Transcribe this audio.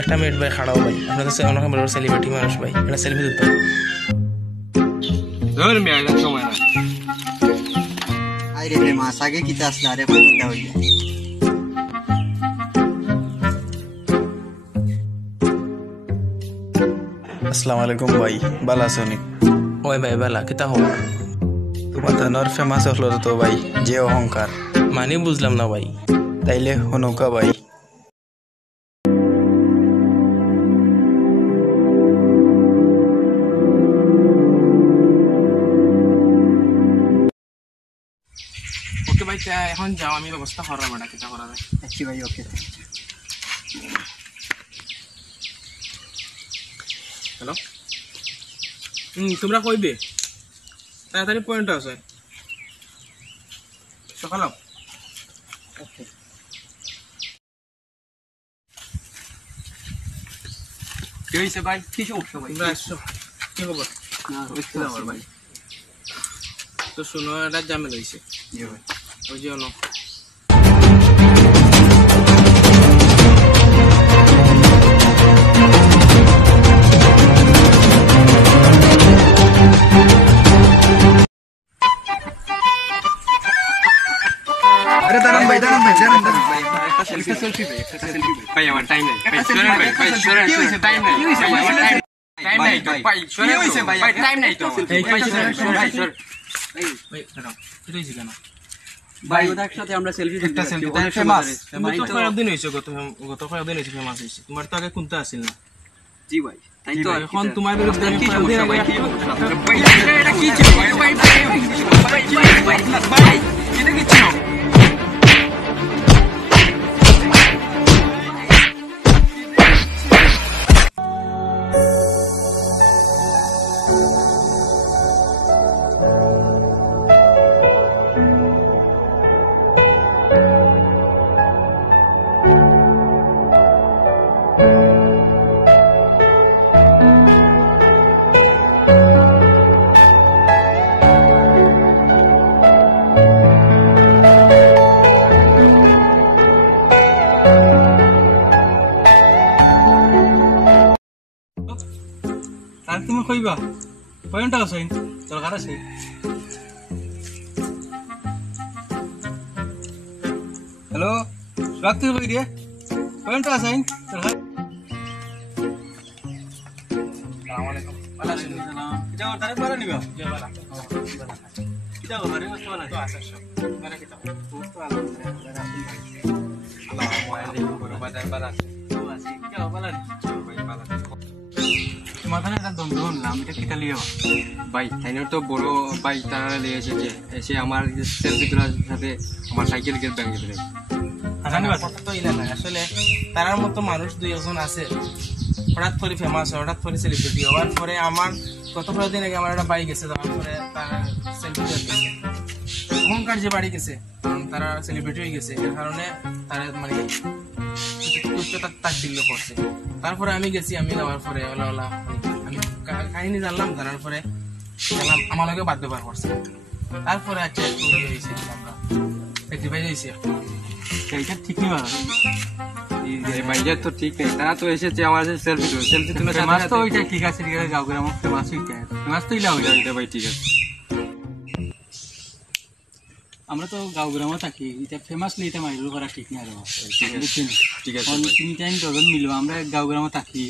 একটা মিনিট ভাই খাড়াও ভাই, আপনার কাছে অনেক বড় সেলিব্রিটি মানুষ ভাই, একটা সেলফি তুলতে। ধর মিয়া এটা সময় না। আরে রে মাস আগে কিতা আসলা রে কিতা হইয়া। আসসালামু আলাইকুম ভাই, ভালো আছো নি? ওই ভাই বালা কিতা খবর? তোমার ধানর ফেমাস হলো তো ভাই, যে অহংকার। মানে বুঝলাম না ভাই। তাইলে হনুকা ভাই, ওকে ভাই এখন যাও, আমি ব্যবস্থা করাম এটা কিতা করা যায়। আচ্ছা ভাই ওকে। হ্যালো, তোমরা কইবে তাড়াতাড়ি পয়েন্ট আছে সকাল। ওকে কি হইছে ভাই? কি সমস্যা ভাই? তোমরা আসছো, কি খবর? না বুঝতে পারছি ভাই। তো শুনো, এটা জামেল হয়েছে জি ভাই। ওই যে অনো আরে দাঁড়ান ভাই দাঁড়ান ভাই দাঁড়ান দাঁড়ান ভাই একটা সেলফি ভাই, একটা সেলফি ভাই। আমার টাইম নাই ভাই, সরেন ভাই, ভাই সরেন, টাইম নাই। কি হইছে ভাই? টাইম নাই তো ভাই, সরেন। কি হইছে ভাই? টাইম নাই তো। এই ভাই সরেন, ভাই সরেন। ভাই দাঁড়াও, এটা হয়েছে কেন? ভাই ওটা একসাথে আমরা সেলফি একটা সেলফি অনেক ফেমাস। তুমি তো কয়েকদিন হয়েছে, গত কয়েকদিন হয়েছে ফেমাস হয়েছে, তোমার তো আগে কোনটা আসিল না। জি ভাই তাই তো এখন তোমার বিরুদ্ধে আমি কি কয়েকদিন সমস্যা ভাই? আগে কি সমস্যা? ভাই এটা কি ছিল ভাই? ভাই ভাই ভাই এটা কি ছিল? আর তুমি কইবা পয়েন্টটা আছে দরকার আছে। হ্যালো, রাখতে কই দিয়ে পয়েন্টটা আছে দরকার। আসসালামু আলাইকুম। ভালো আছেন? এটা তারে পারে নিবা জি ভালো। কিটা করে মস্ত ভালো তো আছে সব মানে কিটা মস্ত ভালো আসসালামু আলাইকুম বাদাই বাদা তো আছে কিটা ভালো ভাই ভালো। মাথায় একটা দ্বন্দ্ব হলাম, এটা কিটা লিও ভাই তাইনের তো বড় ভাই তারা লিয়ে এসেছে, এসে আমার সেলফি তোলার সাথে আমার সাইকেল গেট ভেঙে দিলে। কথা তো ইলা না, আসলে তারার মতো মানুষ দুই একজন আছে হঠাৎ করে ফেমাস হয়, হঠাৎ করে সেলিব্রিটি হওয়ার পরে আমার গত দিন আগে আমার একটা বাড়ি গেছে, যাওয়ার পরে তারা সেলফি গেছে অহংকার যে বাড়ি গেছে, কারণ তারা সেলিব্রিটি হয়ে গেছে, এর কারণে তারা মানে তাচ্ছিল্য করছে। তারপরে আমি গেছি, আমি যাওয়ার পরে ওলা ওলা আমি কাহিনী জানলাম, জানার পরে গেলাম আমার লগে বাদ ব্যবহার করছে। তারপরে একটা একটু ইয়ে হয়েছে, আমরা সেক্রিফাইস হয়েছে। এইটা ঠিক নেই ভাই, এটা তো ঠিক নেই। তারা তো এসেছে আমার সেলফি তুলে, সেলফি তুলে ফেমাস তো ওইটা ঠিক আছে, ঠিক আছে, গাঁও গ্রাম ফেমাস ওইটা, ফেমাস তো ইলা হইলা এটা ভাই ঠিক আছে। আমরা তো গাঁও গ্রামে থাকি, এটা ফেমাস নেই, এটা মাইল করা ঠিক না। ঠিক আছে, ঠিক আছে। তুমি টাইম তখন মিলবো, আমরা গাঁও গ্রামে থাকি।